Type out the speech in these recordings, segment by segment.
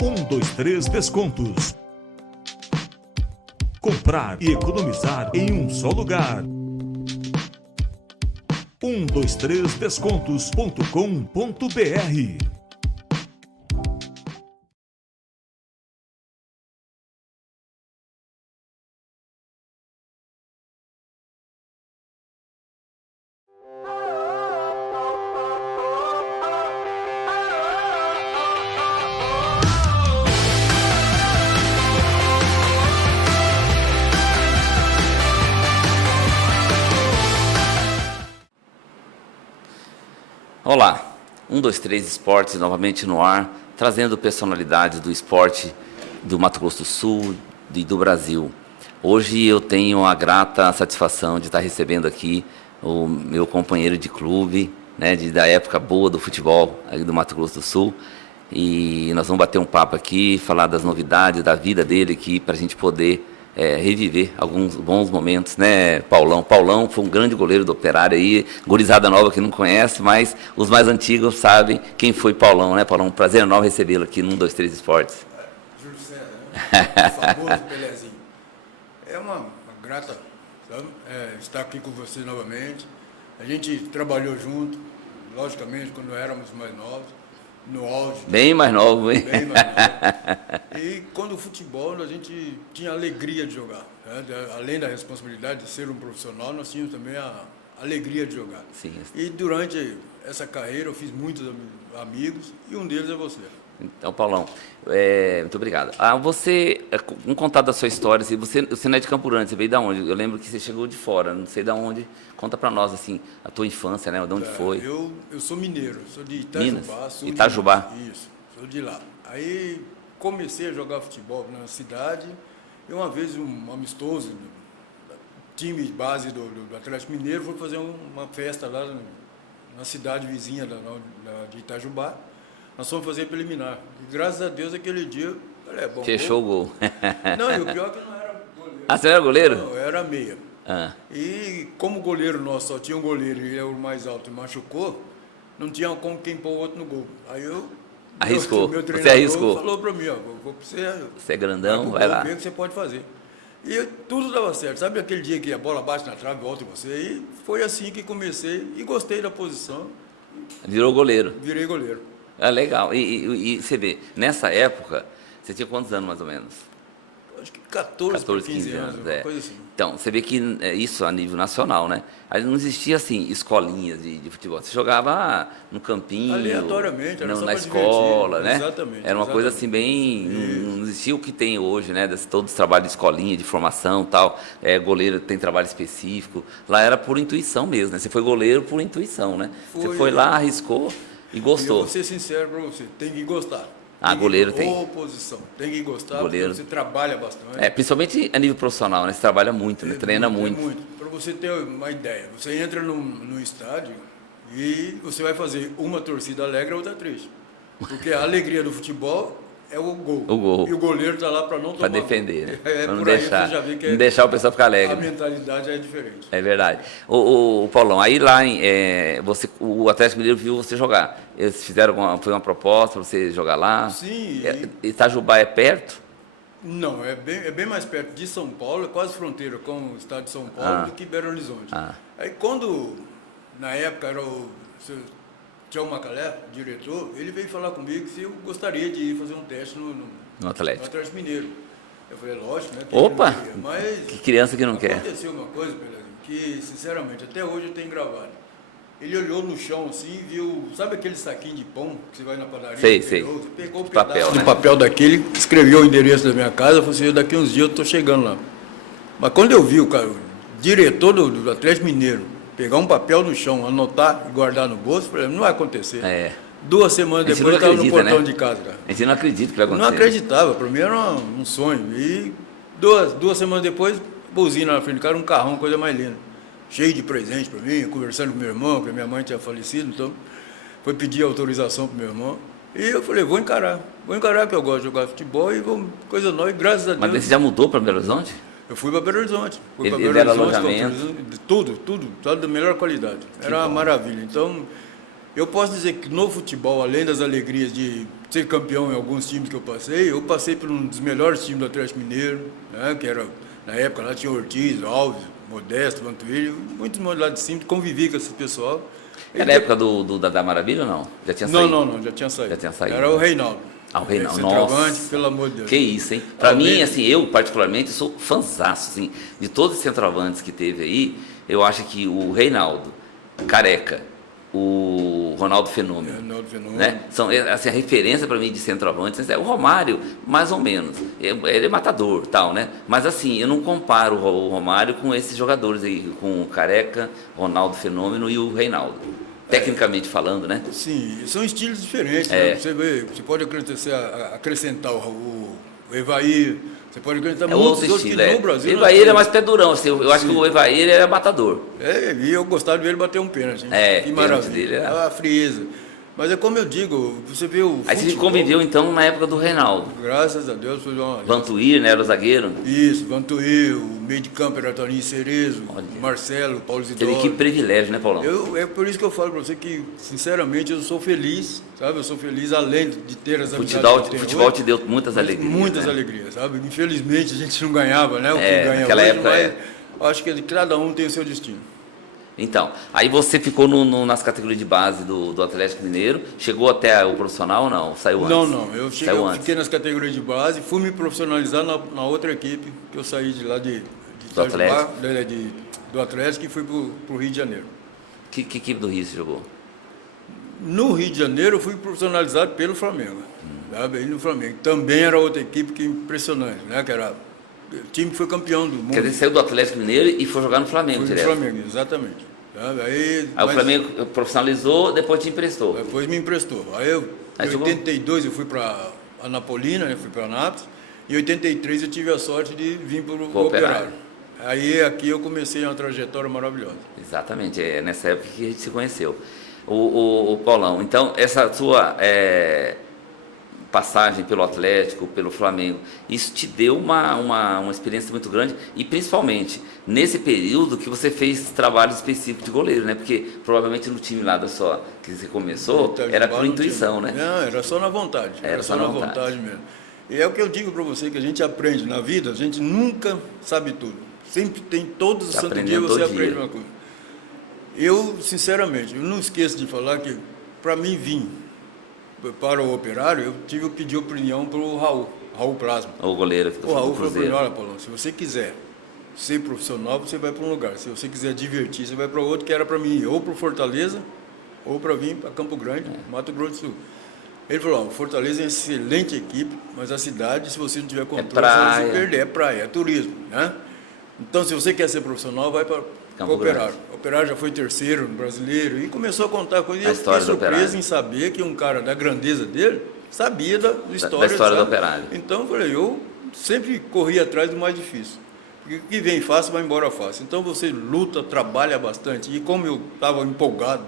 123 Descontos. Comprar e economizar em um só lugar. 123descontos.com.br. Olá, 123 Esportes novamente no ar, trazendo personalidades do esporte do Mato Grosso do Sul e do Brasil. Hoje eu tenho a grata satisfação de estar recebendo aqui o meu companheiro de clube, né, da época boa do futebol aí do Mato Grosso do Sul. E nós vamos bater um papo aqui, falar das novidades da vida dele aqui, para a gente poder reviver alguns bons momentos, né, Paulão? Paulão foi um grande goleiro do Operário aí, gurizada nova que não conhece, mas os mais antigos sabem quem foi Paulão, né, Paulão? Prazer enorme recebê-lo aqui no 123 Esportes. Júlio César, né? O famoso Pelezinho. É uma grata, sabe? Estar aqui com você novamente. A gente trabalhou junto, logicamente, quando éramos mais novos, no auge. Bem mais novo, hein? Bem mais novo. E quando o futebol, a gente tinha alegria de jogar. Né? Além da responsabilidade de ser um profissional, nós tínhamos também a alegria de jogar. Sim. E durante essa carreira eu fiz muitos amigos e um deles é você. Então, Paulão, muito obrigado. Você, um contato da sua história, assim, você não é de Campo Grande, você veio de onde? Eu lembro que você chegou de fora, não sei de onde. Conta pra nós, assim, a tua infância, né? De onde foi? Eu sou mineiro, sou de Itajubá. Minas? Itajubá. Isso, sou de lá. Aí comecei a jogar futebol na cidade e uma vez um amistoso, time base do Atlético Mineiro, foi fazer uma festa lá na cidade vizinha de Itajubá. Nós fomos fazer preliminar. E graças a Deus, aquele dia, bom. Fechou o gol. Não, e o pior é que eu não era goleiro. Ah, você era goleiro? Não, eu era meia. Ah. E como o goleiro nosso só tinha um goleiro e eu o mais alto e machucou, não tinha como quem pôr o outro no gol. Aí eu... Arriscou. Meu Você arriscou. falou para mim, ó, vou pra você é grandão, vai lá. Ver o que você pode fazer. E tudo dava certo. Sabe aquele dia que a bola bate na trave e volta em você? E foi assim que comecei e gostei da posição. Virou goleiro. Virei goleiro. Ah, legal. E você vê, nessa época, você tinha quantos anos mais ou menos? Acho que 14 15 anos, uma coisa assim. Então, você vê que isso a nível nacional, né? Aí não existia, assim, escolinhas de futebol. Você jogava no campinho, aleatoriamente, era só na pra escola, divertir. né? Exatamente. Era uma coisa assim bem... Não existia o que tem hoje, né? Todos os trabalhos de escolinha, de formação e tal. Goleiro tem trabalho específico. Lá era por intuição mesmo, né? Você foi goleiro por intuição, né? Você foi lá, arriscou e gostou. E eu vou ser sincero para você, tem que gostar. Goleiro tem. Oposição, tem que gostar, goleiro. porque você trabalha bastante. Principalmente a nível profissional, né? Você trabalha muito, né? Treina muito. Para você ter uma ideia, você entra no estádio e você vai fazer uma torcida alegre e outra triste. Porque a alegria do futebol é o gol. O gol. E o goleiro está lá para não tomar para defender, né? Para não deixar, deixar, não deixar o pessoal ficar alegre. A mentalidade é diferente. É verdade. O Paulão, aí lá o Atlético Mineiro viu você jogar. Eles fizeram foi uma proposta para você jogar lá? Sim. Itajubá é perto? Não, é bem mais perto de São Paulo, é quase fronteira com o estado de São Paulo do que Belo Horizonte. Aí quando, na época, era o Tião Macalé, diretor, ele veio falar comigo se eu gostaria de ir fazer um teste no Atlético Mineiro. Eu falei, lógico, né? Opa! Mas que criança que não quer. Aconteceu uma coisa, Pelezinho, que, sinceramente, até hoje eu tenho gravado. Ele olhou no chão assim e viu, sabe aquele saquinho de pão que você vai na padaria? Sei. Você pegou o papel, do papel daquele, escreveu o endereço da minha casa, falou assim, daqui uns dias eu estou chegando lá. Mas quando eu vi o diretor do Atlético Mineiro pegar um papel no chão, anotar e guardar no bolso, falei, não vai acontecer. 2 semanas depois eu estava no portão de casa. Cara. A gente não acredita que vai acontecer. Não acreditava, para mim era um sonho. E 2 semanas depois, buzina na frente do cara, um carrão, coisa mais linda. Cheio de presente para mim, conversando com meu irmão, porque minha mãe tinha falecido, então foi pedir autorização para meu irmão. E eu falei, vou encarar que eu gosto de jogar futebol e coisa nova, e graças a Deus. Mas você já mudou para Belo Horizonte? Eu fui para Belo Horizonte. Ele era alojamento? Tudo da melhor qualidade. Era uma maravilha. Então, Eu posso dizer que no futebol, além das alegrias de ser campeão em alguns times que eu passei por um dos melhores times do Atlético Mineiro, né, que era, na época, lá tinha Ortiz, Alves, Modesto, Vantuílio, muitos lá de cima, convivi com esse pessoal. Era na época do da Maravilha ou não? Já tinha saído? Não, já tinha saído. Já tinha saído. Era o Reinaldo. Ah, o Reinaldo, Centroavante, nossa. pelo amor de Deus. Que isso, hein? Pra mim, assim, eu particularmente sou fãzaço, assim, de todos os centroavantes que teve aí, eu acho que o Reinaldo, Careca, o Ronaldo Fenômeno, né? São assim, a referência para mim de centroavantes. O Romário, mais ou menos, ele é matador, tal, né? Mas assim, eu não comparo o Romário com esses jogadores aí, com o Careca, Ronaldo Fenômeno e o Reinaldo, tecnicamente falando, né? Sim, são estilos diferentes, né? Você pode acrescentar o Evair, você pode acrescentar muitos outros que no Brasil... O Evair é mais pé durão, assim, eu acho que o Evair é matador. E eu gostava de ver ele bater um pênalti. Que maravilha, dele, a frieza. Mas é como eu digo, você vê o Aí futebol, você conviveu então na época do Reinaldo. Graças a Deus foi uma... Vantuír, né, era o zagueiro. Isso, Vantuír, o meio de campo era Toninho Cerezo, Marcelo, Paulo Zidoro. Que privilégio, né, Paulão? É por isso que eu falo para você que, sinceramente, eu sou feliz, sabe? Eu sou feliz além de ter as amizades. O futebol te deu muitas alegrias. Muitas alegrias, sabe? Infelizmente a gente não ganhava, né? O que ganha naquela hoje, época mas acho que cada um tem o seu destino. Então, aí você ficou nas categorias de base do Atlético Mineiro, chegou até o profissional ou não? Saiu antes? Não, eu fiquei nas categorias de base, fui me profissionalizar na outra equipe, que eu saí de lá do Atlético? Do Atlético e fui para o Rio de Janeiro. Que equipe do Rio você jogou? No Rio de Janeiro eu fui profissionalizado pelo Flamengo, sabe? Aí no Flamengo. Também era outra equipe que impressionante, né? Que era o time que foi campeão do mundo. Quer dizer, saiu do Atlético Mineiro e foi jogar no Flamengo direto? No Flamengo, exatamente. Aí o Flamengo profissionalizou, depois te emprestou? Depois me emprestou. Aí em 82 eu fui para Anapolina, né? Fui para Anápolis. Em 83 eu tive a sorte de vir para o Operário. Aí aqui eu comecei uma trajetória maravilhosa. Exatamente, é nessa época que a gente se conheceu. O Paulão, então essa sua passagem pelo Atlético, pelo Flamengo, isso te deu uma experiência muito grande e principalmente nesse período que você fez trabalho específico de goleiro, né? Porque provavelmente no time lá que você começou era por intuição, né? Não, era só na vontade. Era só na vontade mesmo. E é o que eu digo para você, que a gente aprende na vida, a gente nunca sabe tudo. Sempre tem, todos os santos dias você aprende uma coisa. Eu, sinceramente, eu não esqueço de falar que, para mim vir para o Operário, eu tive que pedir opinião para o Raul Plasma. O goleiro que o Raul falou para mim: olha, Paulo, se você quiser ser profissional, você vai para um lugar. Se você quiser divertir, você vai para outro, que era para mim ir ou para o Fortaleza, ou para vir para Campo Grande, Mato Grosso do Sul. Ele falou: o Fortaleza é uma excelente equipe, mas a cidade, se você não tiver controle, você vai se perder. É praia, é turismo, né? Então, se você quer ser profissional, vai para o Operário. O Operário já foi terceiro no Brasileiro e começou a contar coisas. E eu fiquei surpreso em saber que um cara da grandeza dele sabia da história do Operário. Então, eu falei, eu sempre corri atrás do mais difícil. Porque o que vem fácil, vai embora fácil. Então, você luta, trabalha bastante. E como eu estava empolgado,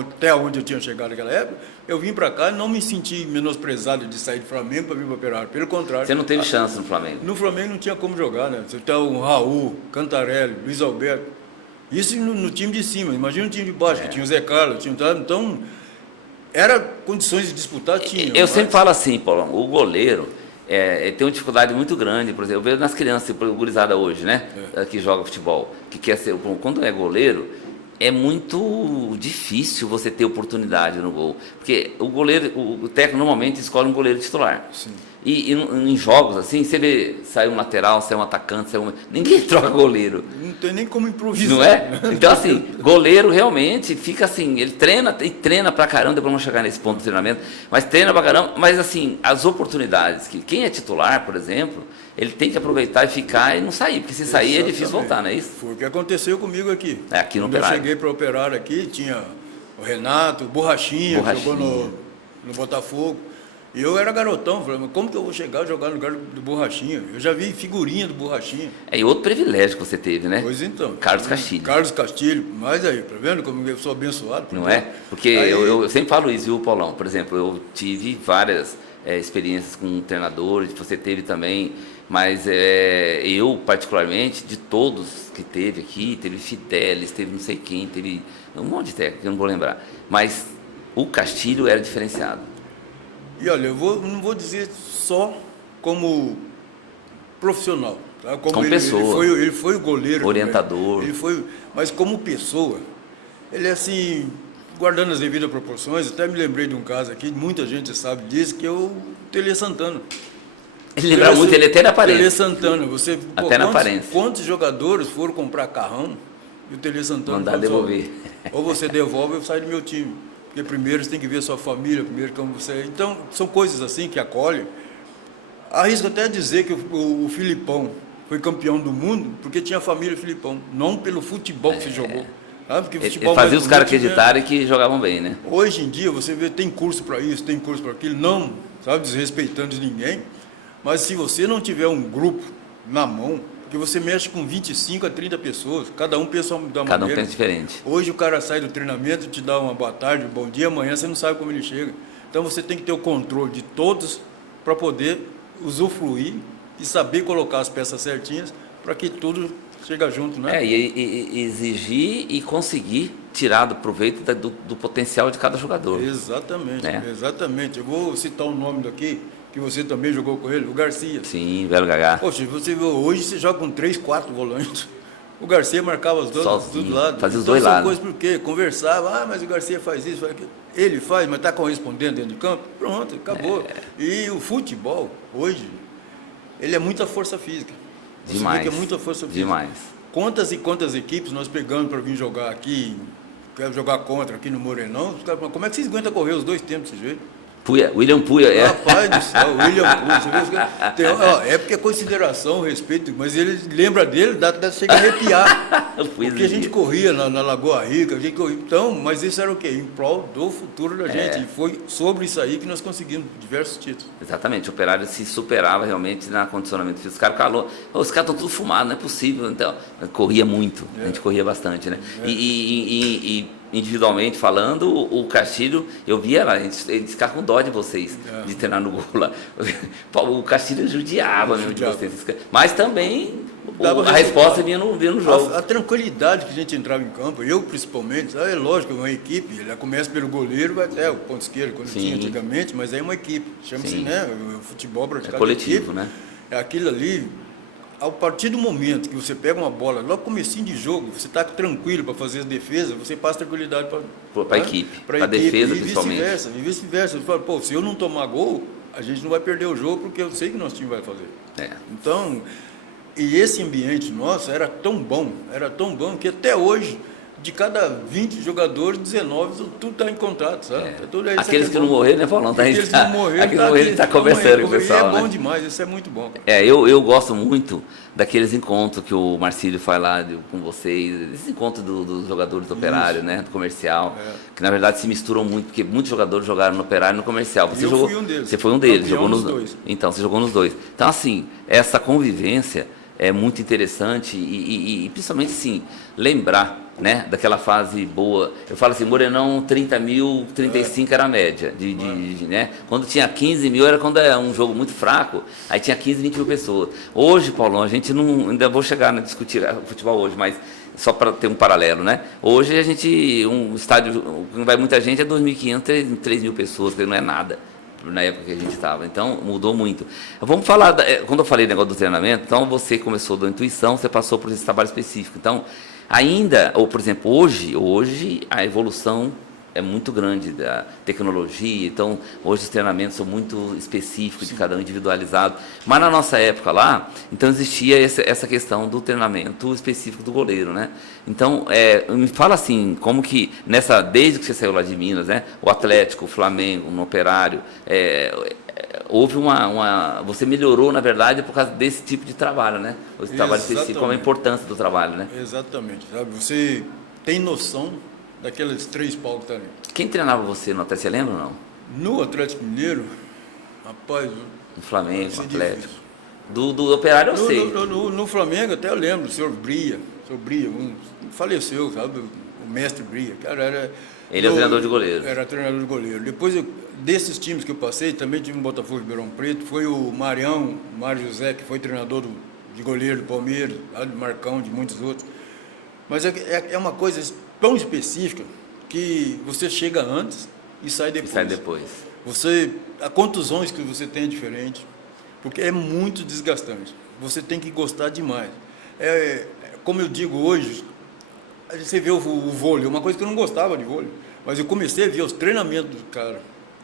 até onde eu tinha chegado naquela época, eu vim para cá e não me senti menosprezado de sair do Flamengo para vir para o Operário. Pelo contrário. Você não teve chance no Flamengo? No Flamengo não tinha como jogar, né? Você tem o Raul, Cantarelli, Luiz Alberto. Isso no time de cima. Imagina o time de baixo, que tinha o Zé Carlos, tinha o... Então, era condições de disputar, tinha. Eu sempre falo assim, Paulo, o goleiro tem uma dificuldade muito grande. Por exemplo, eu vejo nas crianças, por gurizada hoje, né? Que joga futebol, que quer ser... Quando é goleiro, é muito difícil você ter oportunidade no gol. Porque o goleiro, o técnico normalmente escolhe um goleiro titular. Sim. E em jogos assim, você vê, sai um lateral, sai um atacante, ninguém troca goleiro. Não tem nem como improvisar. Não é? Então assim, goleiro realmente fica assim, ele treina pra caramba, depois vamos chegar nesse ponto do treinamento, mas treina pra caramba, mas assim, as oportunidades, que quem é titular, por exemplo, ele tem que aproveitar e ficar e não sair, porque se sair é difícil voltar, não é isso? Foi o que aconteceu comigo aqui. Aqui no Operário. Operário. Eu cheguei para operar aqui, tinha o Renato, o Borrachinha, que jogou no Botafogo. E eu era garotão, falei, mas como que eu vou chegar a jogar no lugar do Borrachinha? Eu já vi figurinha do Borrachinha. E outro privilégio que você teve, né? Pois então. Carlos Castilho. Carlos Castilho, mas aí, tá vendo como eu sou abençoado? Não é? Porque aí... eu sempre falo isso, viu, Paulão? Por exemplo, eu tive várias experiências com treinadores, você teve também, mas eu, particularmente, de todos que teve aqui, teve Fidelis, teve não sei quem, teve um monte de técnico que eu não vou lembrar, mas o Castilho era diferenciado. E olha, não vou dizer só como profissional, tá? Como pessoa. Ele foi o goleiro. Orientador. Mas como pessoa, ele é assim, guardando as devidas proporções, até me lembrei de um caso aqui, muita gente sabe disso, que é o Tele Santana. Ele lembra muito, ele até na aparência. Tele Santana, Até na aparência. Quantos jogadores foram comprar carrão e o Tele Santana mandar devolver. Ou você devolve ou sai do meu time. Porque primeiro você tem que ver a sua família, primeiro como você é. Então, são coisas assim que acolhem. Arrisco até dizer que o Filipão foi campeão do mundo porque tinha a família Filipão, não pelo futebol que se jogou. Sabe? Porque Ele fazia os caras acreditarem que jogavam bem, né? Hoje em dia, você vê, tem curso para isso, tem curso para aquilo, não, sabe, desrespeitando ninguém. Mas se você não tiver um grupo na mão, porque você mexe com 25 a 30 pessoas, cada um pensa da maneira. Cada um pensa diferente. Hoje o cara sai do treinamento, te dá uma boa tarde, um bom dia, amanhã você não sabe como ele chega. Então você tem que ter o controle de todos para poder usufruir e saber colocar as peças certinhas para que tudo chega junto, né? E exigir e conseguir tirar do proveito do potencial de cada jogador. Exatamente, né? Exatamente. Eu vou citar um nome daqui, que você também jogou com ele, o Garcia. Sim, velho Gagá. Poxa, hoje você joga com 3, 4 volantes. O Garcia marcava os dois dos lados. Fazia os dois lados. Coisas por quê? Conversava, mas o Garcia faz isso, faz aquilo. Ele faz, mas está correspondendo dentro de campo? Pronto, acabou. E o futebol, hoje, ele é muita força física. Demais. Você vê que é muita força física. Demais. Quantas e quantas equipes nós pegamos para vir jogar aqui, quero jogar contra aqui no Morenão, os caras falam, como é que vocês aguentam correr os 2 tempos desse jeito? William Puia, é. Rapaz do céu, William Puia. Você vê, é porque é consideração, respeito, mas ele lembra dele, chega a arrepiar. Porque a gente corria na Lagoa Rica, a gente corria. Então, mas isso era o quê? Em prol do futuro da gente. E foi sobre isso aí que nós conseguimos diversos títulos. Exatamente, o Operário se superava realmente na condicionamento físico. Os caras calor, os caras estão tudo fumados, não é possível. Então, corria muito, a gente corria bastante, né? E individualmente falando, o Castilho, eu via lá, eles ficavam com dó de vocês, de treinar no gol lá. O Castilho judiava mesmo de vocês. Mas também a resposta vinha no jogo. A tranquilidade que a gente entrava em campo, eu principalmente, é lógico, uma equipe, ela começa pelo goleiro, vai até o ponto esquerdo, quando tinha antigamente, mas aí é uma equipe, chama-se, né, o futebol praticado. É coletivo, equipe, né? É aquilo ali. A partir do momento que você pega uma bola, logo comecinho de jogo, você está tranquilo para fazer a defesa, você passa tranquilidade para a equipe, para a defesa principalmente. E vice-versa. Você fala, pô, se eu não tomar gol, a gente não vai perder o jogo, porque eu sei que nosso time vai fazer. Então, e esse ambiente nosso era tão bom que até hoje, de cada 20 jogadores, 19, tudo está em contrato, sabe? Aqueles que não morreram, né, Paulão? Aqueles que não morreram, a gente está conversando com o pessoal. É bom demais, isso é muito bom. Eu gosto muito daqueles encontros que o Marcílio faz lá com vocês, esse encontro dos jogadores do Operário, né, do comercial, que na verdade se misturam muito, porque muitos jogadores jogaram no Operário e no comercial. Você fui um deles. Você foi um deles, jogou nos dois. Então, você jogou nos dois. Então, assim, essa convivência é muito interessante e principalmente, assim, lembrar, né, daquela fase boa. Eu falo assim, Morenão, 30 mil, 35 era a média. Né? Quando tinha 15 mil era quando era um jogo muito fraco, aí tinha 15, 20 mil pessoas. Hoje, Paulão, a gente não... Ainda vou chegar a discutir futebol hoje, mas só para ter um paralelo, né? Hoje a gente, um estádio que não vai muita gente é 2.500, 3 mil pessoas, que não é nada na época que a gente estava. Então, mudou muito. Vamos falar, quando eu falei do negócio do treinamento, então você começou da intuição, você passou por esse trabalho específico. Então, ainda, ou por exemplo, hoje a evolução é muito grande da tecnologia, então hoje os treinamentos são muito específicos de cada um, individualizado. Mas na nossa época lá, então existia essa questão do treinamento específico do goleiro, né? Então, me fala assim, como que desde que você saiu lá de Minas, né? O Atlético, o Flamengo, no Operário, houve você melhorou, na verdade, por causa desse tipo de trabalho, né? O trabalho específico, como a importância do trabalho, né? Exatamente, sabe? Você tem noção daqueles 3 pau que tá ali. Quem treinava você no Atlético, você lembra ou não? No Atlético Mineiro, rapaz... No Flamengo, no Atlético. Do Operário eu sei. No Flamengo até eu lembro, o senhor Bria, faleceu, sabe? O mestre Bria, cara, ele é o treinador de goleiro. Era treinador de goleiro. Depois, desses times que eu passei, também tive um Botafogo de Ribeirão Preto, foi o Mário José, que foi treinador de goleiro do Palmeiras, lá de Marcão, de muitos outros. Mas é uma coisa tão específica que você chega antes e sai depois. E sai depois. A contusões que você tem é diferente, porque é muito desgastante. Você tem que gostar demais. Como eu digo hoje, você vê o vôlei, uma coisa que eu não gostava de vôlei, mas eu comecei a ver os treinamentos do cara,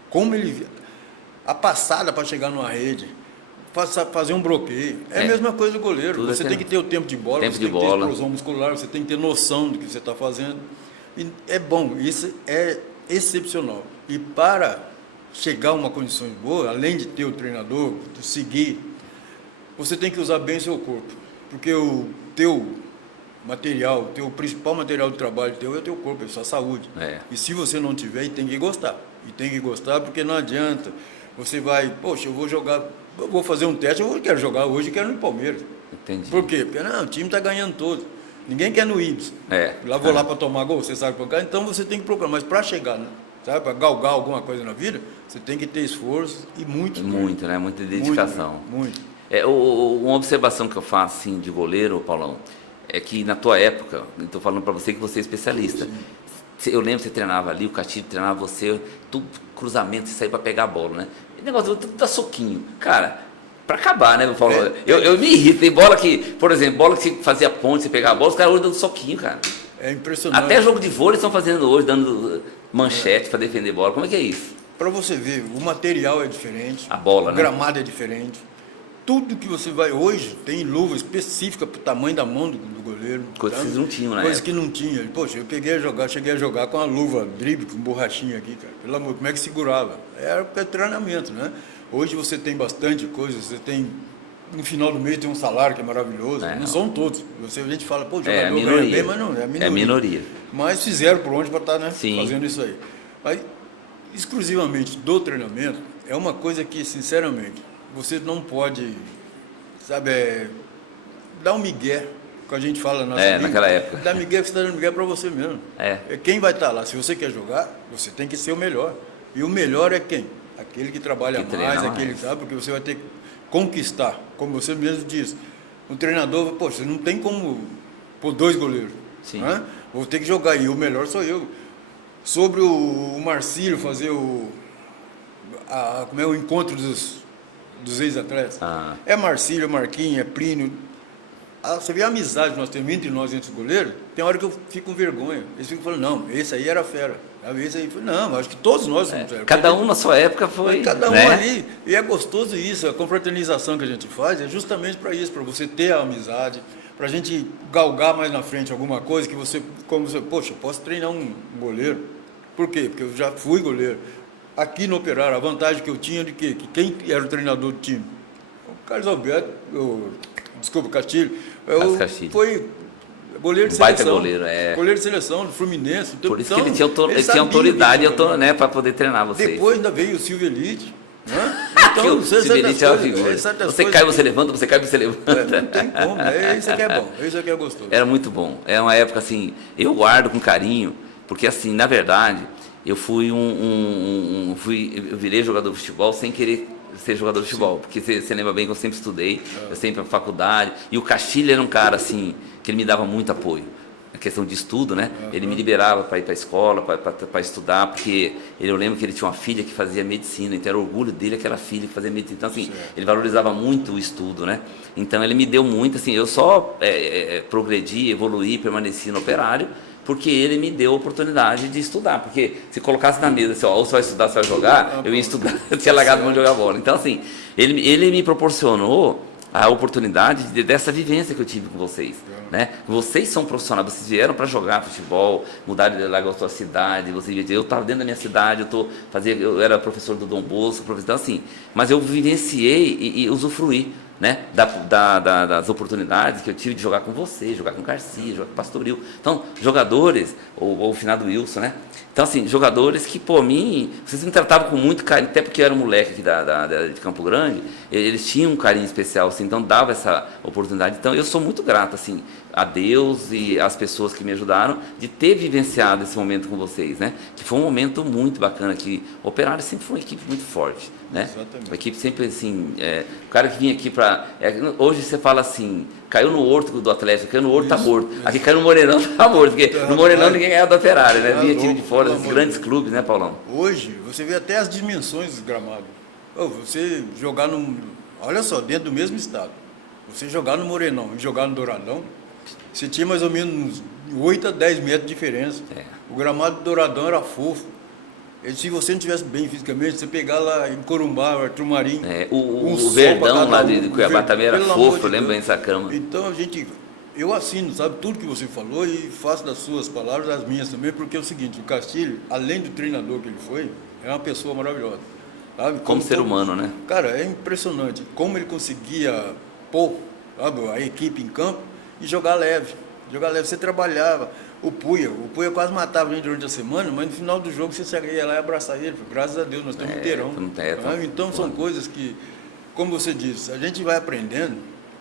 como ele via, a passada para chegar numa rede, fazer um bloqueio. É a mesma coisa do goleiro. Você tem que ter o tempo de bola, você tem que ter explosão muscular, você tem que ter noção do que você está fazendo. E é bom, isso é excepcional. E para chegar a uma condição boa, além de ter o treinador, de seguir, você tem que usar bem seu corpo. Porque o teu material, o teu principal material de trabalho teu é o teu corpo, é a sua saúde. E se você não tiver, tem que gostar. E tem que gostar porque não adianta. Você vai, poxa, eu vou jogar, eu vou fazer um teste, eu quero jogar hoje, eu quero ir no Palmeiras. Entendi. Por quê? Porque o time está ganhando todo. Ninguém quer no Ibis. Vou lá para tomar gol, você sabe para cá, então você tem que procurar. Mas para chegar, sabe, para galgar alguma coisa na vida, você tem que ter esforço e muito. Muito, né? Muita dedicação. Muito. Uma observação que eu faço assim, de goleiro, Paulão, é que na tua época, estou falando para você que você é especialista. Eu lembro que você treinava ali, o Castilho treinava você, tudo cruzamento, você saía para pegar a bola, né? E negócio tudo dá soquinho. Cara, para acabar, né, Paulo? Eu me irrito. Tem bola que, por exemplo, bola que você fazia ponte, você pegava a bola, os caras hoje dando soquinho, cara. É impressionante. Até jogo de vôlei estão fazendo hoje, dando manchete para defender bola. Como é que é isso? Para você ver, o material é diferente. A bola, o gramado é diferente. Tudo que você vai hoje tem luva específica para o tamanho da mão do goleiro. Coisa que vocês não tinham, né? Coisa que não tinha. Poxa, eu cheguei a jogar com a luva drible, com borrachinha aqui, cara. Pelo amor, como é que segurava? Era treinamento, né? Hoje você tem bastante coisa, você tem, no final do mês tem um salário que é maravilhoso. Não são todos. A gente fala, pô, o jogador ganha bem, mas não, é a minoria. É minoria. Mas fizeram por onde para estar, né? Sim. Fazendo isso aí. Mas, exclusivamente do treinamento, é uma coisa que, sinceramente, você não pode, sabe, dar um migué, que a gente fala na nossa língua, naquela época. Dar migué, você está dando migué para você mesmo. Quem vai estar lá? Se você quer jogar, você tem que ser o melhor. E o melhor é quem? Aquele que trabalha mais, aquele que sabe, porque você vai ter que conquistar, como você mesmo disse. Um treinador, poxa, você não tem como pôr 2 goleiros. Sim. Né? Vou ter que jogar, e o melhor sou eu. Sobre o Marcílio fazer o encontro dos ex-atletas. É Marcílio, é Marquinhos, é Plínio. Você vê a amizade que nós temos entre nós, entre os goleiros, tem hora que eu fico com vergonha. Eles ficam falando, não, esse aí era fera. Esse aí foi, não, acho que todos nós somos fera. Cada um na sua época foi. Cada um ali. E é gostoso isso, a confraternização que a gente faz é justamente para isso, para você ter a amizade, para a gente galgar mais na frente alguma coisa que você, poxa, eu posso treinar um goleiro. Por quê? Porque eu já fui goleiro. Aqui no Operário, a vantagem que eu tinha de que quem era o treinador do time? O Carlos Alberto, desculpa, Castilho. Foi goleiro de seleção. Goleiro de seleção, do Fluminense. Por isso que ele tinha autoridade para poder treinar vocês. Depois ainda veio o Silvio Elite. Né? Então, o Silvio Elite é uma figura. Você cai, você levanta, você cai, você levanta. Não tem como, isso aqui é bom, isso aqui é gostoso. Era muito bom. É uma época assim, eu guardo com carinho, porque assim, na verdade, eu fui eu virei jogador de futebol sem querer ser jogador de futebol, porque você lembra bem que eu sempre estudei, eu sempre na faculdade, e o Castilho era um cara assim, que ele me dava muito apoio, na questão de estudo, né? Ele me liberava para ir para a escola, para estudar, porque eu lembro que ele tinha uma filha que fazia medicina, então era orgulho dele aquela filha que fazia medicina, então assim, ele valorizava muito o estudo, né? Então ele me deu muito, assim, eu só progredi, evoluí, permaneci no Operário, porque ele me deu a oportunidade de estudar, porque se colocasse na mesa, assim, ou você vai estudar, você vai jogar, eu ia estudar, eu tinha largado mão de jogar bola. Então, assim, ele me proporcionou a oportunidade dessa vivência que eu tive com vocês, né? Vocês são profissionais, vocês vieram para jogar futebol, mudaram de lá a sua cidade, eu estava dentro da minha cidade, eu era professor do Dom Bosco, então assim, mas eu vivenciei e usufruí, né, das oportunidades que eu tive de jogar com você, jogar com o Garcia, jogar com o Pastoril. Então, jogadores, ou o finado Wilson, né? Então, assim, jogadores que, vocês me tratavam com muito carinho, até porque eu era um moleque aqui de Campo Grande, eles tinham um carinho especial, assim, então dava essa oportunidade. Então, eu sou muito grato, assim, a Deus e as pessoas que me ajudaram de ter vivenciado esse momento com vocês, né? Que foi um momento muito bacana, que o Operário sempre foi uma equipe muito forte, né? Exatamente. Uma equipe sempre assim, o cara que vinha aqui para... hoje você fala assim, caiu no Horto do Atlético, caiu no Horto, tá morto. Aqui caiu no Morenão, tá morto, porque no Morenão ninguém ganhava do Operário, né? Vinha time de fora, esses grandes clubes, né, Paulão? Hoje, você vê até as dimensões dos gramados. Você jogar olha só, dentro do mesmo estado, você jogar no Morenão e jogar no Douradão, você tinha mais ou menos 8 a 10 metros de diferença. O gramado do Douradão era fofo. E se você não estivesse bem fisicamente, você pegar lá em Corumbá, Arthur Marinho... o Verdão lá de Cuiabá também era fofo, eu lembro bem dessa cama. Então, eu assino, sabe, tudo que você falou e faço das suas palavras as minhas também, porque é o seguinte, o Castilho, além do treinador que ele foi, é uma pessoa maravilhosa. Sabe? Como ser humano, né? Cara, é impressionante como ele conseguia pôr, sabe, a equipe em campo e jogar leve. Jogar leve, você trabalhava. O Puia quase matava a gente durante a semana, mas no final do jogo você ia lá e abraçar ele. Graças a Deus, nós temos um inteirão. Então são coisas que, como você disse, a gente vai aprendendo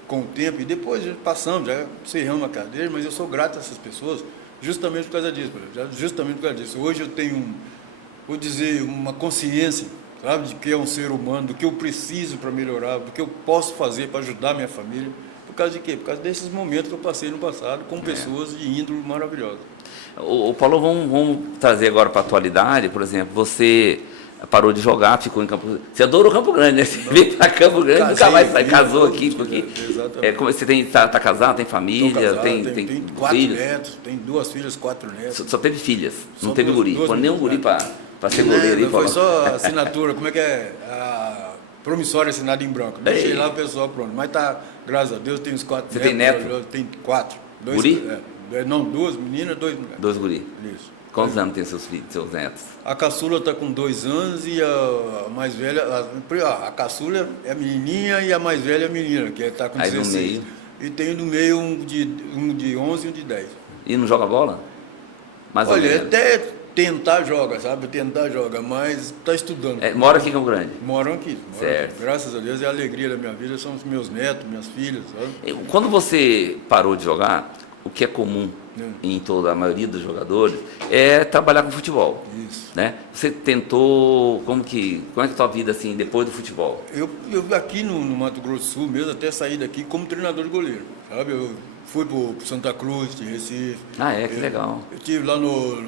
com o tempo e depois passamos, já cerramos a cadeira, mas eu sou grato a essas pessoas justamente por causa disso. Justamente por causa disso. Hoje eu tenho, vou dizer, uma consciência, sabe, de que é um ser humano, do que eu preciso para melhorar, do que eu posso fazer para ajudar a minha família. Por causa de quê? Por causa desses momentos que eu passei no passado com pessoas de índole maravilhosa. O Paulo, vamos trazer agora para a atualidade, por exemplo, você parou de jogar, ficou em Campo... Você adora o Campo Grande, né? Você veio para Campo Grande, nunca mais casou aqui, porque... Como você está casado, tem família, casado, tem 4 filhos? netos, tem 2 filhas, 4 netos. Só teve filhas, não Só teve guri. Pô, nem um guri para ser goleiro. Não, foi só a assinatura, como é que é? A promissória assinada em branco. Deixei lá o pessoal pronto. Mas tá, graças a Deus, tem uns 4 netos. Você tem neto? Tem 4. Guri? Não, 2 meninas, 2 mulheres. 2 guri. Isso. Quantos anos tem seus filhos, seus netos? A caçula está com 2 anos e a mais velha... A caçula é a menininha e a mais velha é a menina, que está com 16. Aí no meio? E tem no meio um de 11 e um de 10. E não joga bola? Olha, até tentar joga, sabe? Tentar joga, mas está estudando. Mora aqui em Campo Grande? Moram aqui. Certo. Graças a Deus, é a alegria da minha vida, são os meus netos, minhas filhas, sabe? Quando você parou de jogar, o que é comum em toda a maioria dos jogadores é trabalhar com futebol. Isso. Né? Você tentou, como é que a tua vida assim depois do futebol? Eu aqui no Mato Grosso do Sul mesmo, até saí daqui como treinador de goleiro, sabe? Eu fui pro Santa Cruz, de Recife. Que legal. Eu estive lá no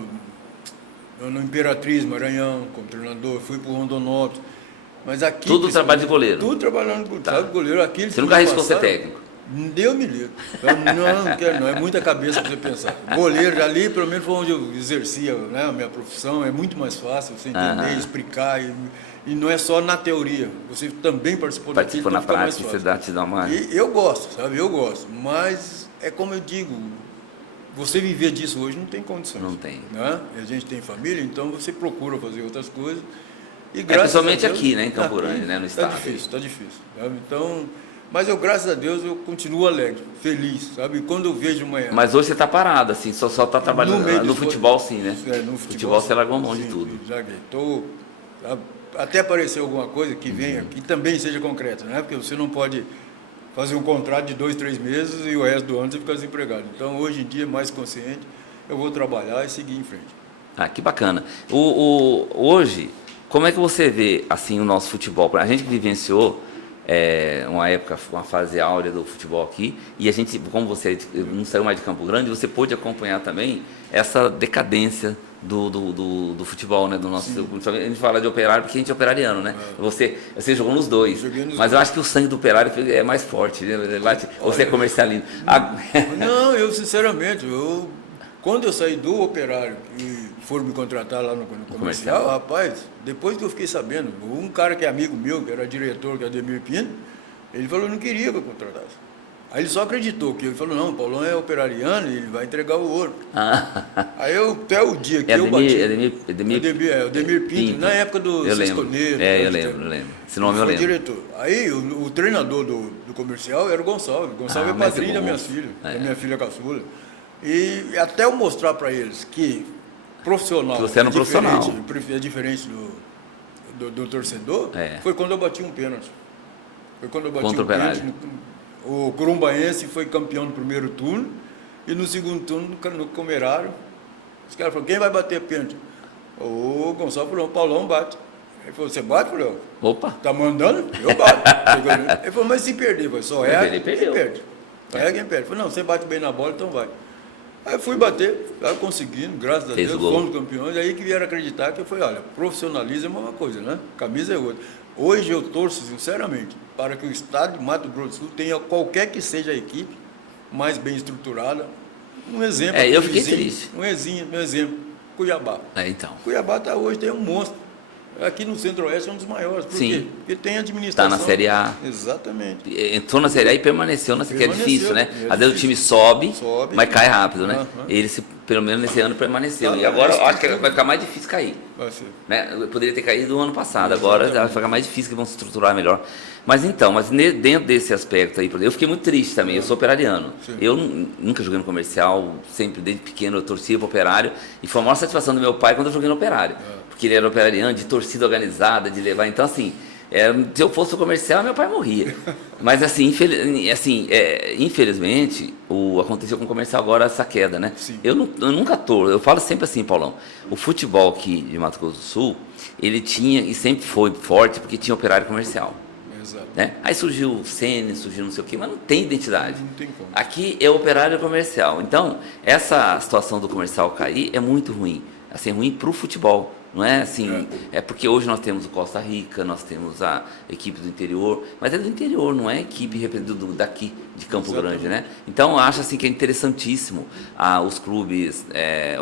Imperatriz, Maranhão, como treinador, fui pro Rondonópolis. Mas aqui... Tudo trabalho de goleiro? Tudo trabalhando, sabe, goleiro. Aqui, você nunca arriscou ser técnico? Deus me livre. Não quero, não. É muita cabeça para você pensar. Goleiro, já ali, pelo menos foi onde eu exercia, né, a minha profissão. É muito mais fácil você entender, explicar. E não é só na teoria. Você também participou daquilo, na prática, você te dá uma... E eu gosto, sabe? Eu gosto. Mas é como eu digo, você viver disso hoje não tem condições. Não tem. Né? A gente tem família, então você procura fazer outras coisas. E principalmente aqui, né, em Campo Grande, né, no estado. Está difícil. Sabe? Então... Mas eu, graças a Deus, eu continuo alegre, feliz, sabe? Quando eu vejo uma... Mas hoje você está parado, assim, só está trabalhando no futebol, sim, né? No futebol você largou a mão de tudo. Até aparecer alguma coisa que venha, que também seja concreta, né? Porque você não pode fazer um contrato de 2, 3 meses e o resto do ano você ficar desempregado. Então, hoje em dia, mais consciente, eu vou trabalhar e seguir em frente. Que bacana. Hoje, como é que você vê, assim, o nosso futebol? A gente que vivenciou... uma época, uma fase áurea do futebol aqui, e a gente, como você não saiu mais de Campo Grande, você pôde acompanhar também essa decadência do futebol, né? Do nosso, a gente fala de Operário porque a gente é operariano, né? Você jogou nos dois, mas eu acho que o sangue do Operário é mais forte, né? Você é comercialista. Não, eu sinceramente, quando eu saí do Operário e foram me contratar lá no comercial, rapaz, depois que eu fiquei sabendo, um cara que é amigo meu, que era diretor, que é Ademir Pinto, ele falou que não queria que eu contratasse. Aí ele só acreditou, que ele falou, não, o Paulão é operariano e ele vai entregar o ouro. Aí até o dia que eu bati... O Ademir Pinto, na época do Cisconeiro. Eu lembro. Esse nome eu lembro. Foi diretor. Aí o treinador do comercial era o Gonçalves. Gonçalves é padrinho da minha filha, da minha filha caçula. E até eu mostrar para eles que profissional que você era profissional. É diferente do torcedor, foi quando eu bati um pênalti. Foi quando eu bati um pênalti. O Corumbaense foi campeão do primeiro turno E no segundo turno, no Comerário, os caras falaram, quem vai bater pênalti? O Gonçalo falou, o Paulão bate. Ele falou, você bate, Paulão? Opa! Tá mandando? Eu bato. Ele falou, mas se perder? Eu falei, só é Ele quem perdeu. perde. Só é quem perde. Eu falei, não, você bate bem na bola, então vai. Aí eu fui bater, estava conseguindo, graças a Fez Deus, gol. fomos campeões. Aí que vieram acreditar que eu falei, olha, profissionalismo é uma coisa, né? Camisa é outra. Hoje eu torço, sinceramente, para que o estado de Mato Grosso do Sul tenha qualquer que seja a equipe mais bem estruturada. Um exemplo. Eu aqui, fiquei vizinho, triste. Um exemplo, Cuiabá. Então. Cuiabá tá hoje tem um monstro. Aqui no Centro-Oeste é um dos maiores. Por Sim. quê? Porque tem administração. Tá na Série A. Exatamente. Entrou na Série A e permaneceu na Série A, que é difícil, né? é Às vezes o time Sobe, mas cai rápido, né? Aham. Ele, pelo menos nesse ano, permaneceu. Tá, E agora eu acho que estrutura. vai ficar mais difícil cair. Vai ser. Né? Eu poderia ter caído no ano passado, agora Exatamente. vai ficar mais difícil, que vão se estruturar melhor. Mas então, dentro desse aspecto aí, por exemplo, eu fiquei muito triste também, eu sou operariano. Sim. Eu nunca joguei no comercial, sempre desde pequeno eu torcia pro Operário, e foi a maior satisfação do meu pai quando eu joguei no Operário. Porque ele era operariano, de torcida organizada, de levar, então assim, se eu fosse o comercial, meu pai morria. Mas assim, infelizmente, aconteceu com o comercial agora essa queda, né? Sim. Eu nunca eu falo sempre assim, Paulão, o futebol aqui de Mato Grosso do Sul, ele tinha e sempre foi forte porque tinha operário comercial. Exato. Né? Aí surgiu o Sene, surgiu não sei o quê, mas não tem identidade. Não tem como. Aqui é operário comercial. Então, essa situação do comercial cair é muito ruim. Assim, é ruim para o futebol. Não é assim, é porque hoje nós temos o Costa Rica, nós temos a equipe do interior, mas é do interior, não é a equipe daqui de Campo Exatamente. Grande, né? Então eu acho assim que é interessantíssimo os clubes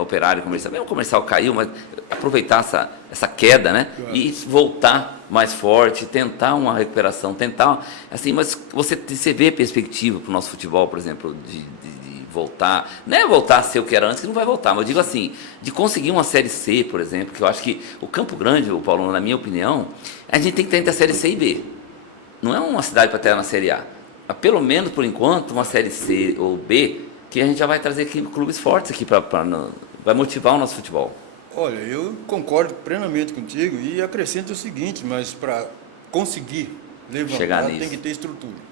operário e comercial, mesmo o comercial caiu, mas aproveitar essa queda, né? E voltar mais forte, tentar uma recuperação, tentar, assim, mas você vê perspectiva para o nosso futebol, por exemplo, de voltar, não é voltar a ser o que era antes, que não vai voltar, mas eu digo assim, de conseguir uma Série C, por exemplo, que eu acho que o Campo Grande, o Paulo, na minha opinião, a gente tem que ter entre a Série C e B. Não é uma cidade para ter na Série A. Mas pelo menos, por enquanto, uma Série C ou B, que a gente já vai trazer aqui clubes fortes aqui, vai motivar o nosso futebol. Olha, eu concordo plenamente contigo e acrescento o seguinte, mas para conseguir Chegar levantar nisso. tem que ter estrutura.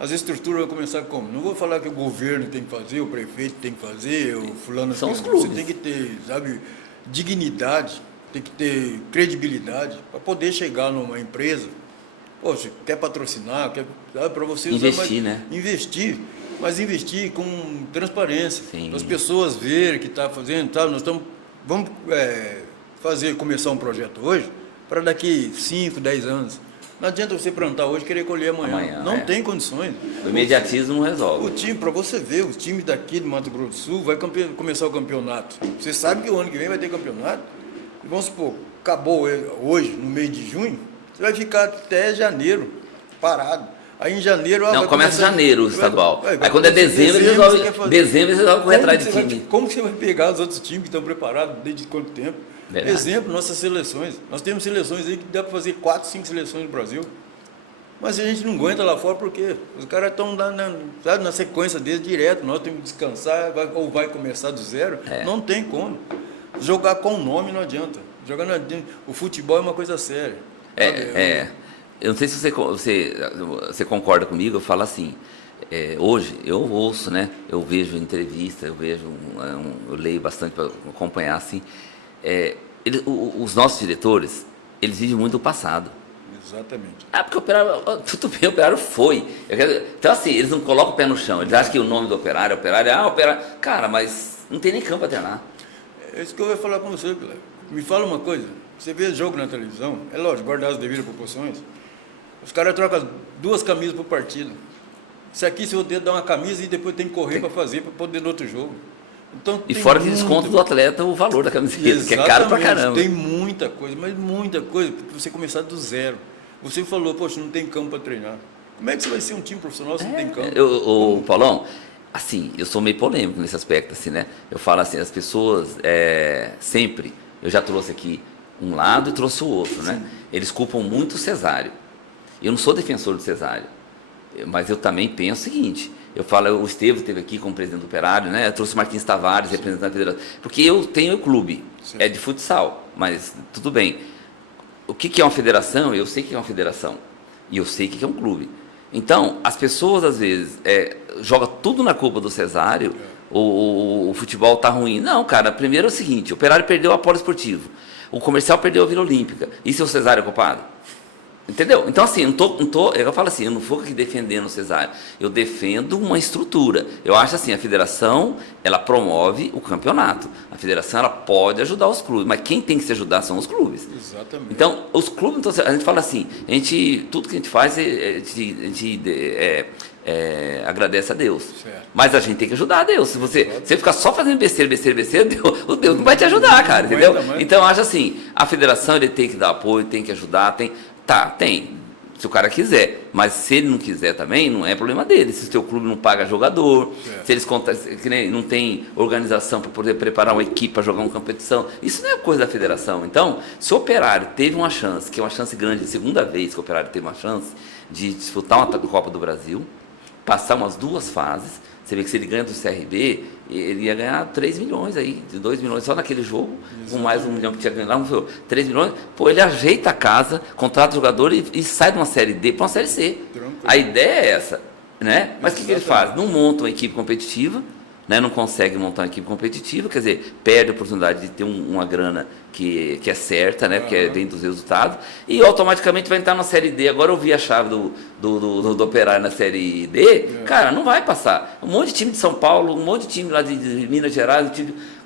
As estruturas vão começar como? Não vou falar que o governo tem que fazer, o prefeito tem que fazer, o fulano São tem os que fazer. clubes. Você tem que ter, sabe, dignidade, tem que ter credibilidade para poder chegar numa empresa. Poxa, quer patrocinar, para você usar Investir, né? Investir, mas investir com transparência. Sim. Para as pessoas verem que está fazendo, tá? Vamos começar um projeto hoje para daqui 5, 10 anos. Não adianta você plantar hoje e querer colher amanhã. Não tem condições. O imediatismo não resolve. O time, para você ver, os times daqui do Mato Grosso do Sul vai começar o campeonato. Você sabe que o ano que vem vai ter campeonato. E vamos supor, acabou hoje, no mês de junho, você vai ficar até janeiro parado. Aí em janeiro... Não, começa janeiro o estadual. Aí quando é dezembro, eles resolvem correr atrás de time. Como que você vai pegar os outros times que estão preparados desde quanto tempo? Verdade. Exemplo, nossas seleções. Nós temos seleções aí que dá para fazer 4, 5 seleções no Brasil. Mas a gente não aguenta lá fora porque os caras estão na sequência deles direto. Nós temos que descansar ou vai começar do zero. Não tem como. Jogar com o nome não adianta. O futebol é uma coisa séria. Eu não sei se você concorda comigo, eu falo assim, hoje eu ouço, né? Eu vejo entrevista, eu leio bastante para acompanhar assim. Os nossos diretores, eles vivem muito do passado. Exatamente. Porque o operário, tudo bem, o operário foi. Então assim, eles não colocam o pé no chão, eles acham que o nome do operário, operário, cara, mas não tem nem campo para treinar. É isso que eu vou falar com você, Guilherme. Me fala uma coisa, você vê jogo na televisão, é lógico, guardar as devidas proporções, os caras trocam 2 camisas por partida. Isso aqui, se eu dar uma camisa e depois tem que correr para fazer, para poder no outro jogo. Então, e fora que desconto do atleta o valor da camiseta, que é caro pra caramba. Tem muita coisa, mas muita coisa, para você começar do zero. Você falou, poxa, não tem campo para treinar. Como é que você vai ser um time profissional se não tem campo? Paulão, assim, eu sou meio polêmico nesse aspecto, assim, né? Eu falo assim, as pessoas sempre, eu já trouxe aqui um lado e trouxe o outro, né? Eles culpam muito o Cesário. Eu não sou defensor do Cesário, mas eu também penso o seguinte, eu falo, o Estevam esteve aqui como presidente do Operário, né? Eu trouxe o Marquinhos Tavares, representante da federação, porque eu tenho o clube, é de futsal, mas tudo bem. O que é uma federação? Eu sei que é uma federação, e eu sei que é um clube. Então, as pessoas, às vezes, jogam tudo na culpa do Cesário, o futebol tá ruim. Não, cara, primeiro é o seguinte, o Operário perdeu o Polo Esportivo, o Comercial perdeu a Vila Olímpica, e se o Cesário é culpado? Entendeu? Então, assim, eu falo assim, eu não vou aqui defendendo o Cesário, eu defendo uma estrutura. Eu acho assim, a federação, ela promove o campeonato. A federação, ela pode ajudar os clubes, mas quem tem que se ajudar são os clubes. Exatamente. Então, os clubes, então, a gente fala assim, tudo que a gente faz, a gente agradece a Deus. Certo. Mas a gente tem que ajudar a Deus. Se você ficar só fazendo besteira, o Deus não vai te ajudar, cara, entendeu? Então, eu acho assim, a federação, ele tem que dar apoio, tem que ajudar, tem, se o cara quiser, mas se ele não quiser também, não é problema dele. Se o seu clube não paga jogador, se eles não tem organização para poder preparar uma equipe para jogar uma competição, isso não é coisa da federação. Então, se o Operário teve uma chance, que é uma chance grande, a segunda vez que o Operário teve uma chance de disputar uma Copa do Brasil, passar umas 2 fases, você vê que se ele ganha do CRB, ele ia ganhar 3 milhões aí, de 2 milhões só naquele jogo, com mais 1 milhão que tinha ganho lá, 3 milhões, pô, ele ajeita a casa, contrata o jogador e sai de uma Série D para uma Série C. Tranquilo. A ideia é essa, né? Mas o que ele faz? Não monta uma equipe competitiva, né? Não consegue montar uma equipe competitiva, quer dizer, perde a oportunidade de ter uma grana que é certa, né? Porque é dentro dos resultados, e automaticamente vai entrar na Série D. Agora eu vi a chave do Operário na Série D, cara, não vai passar. Um monte de time de São Paulo, um monte de time lá de Minas Gerais,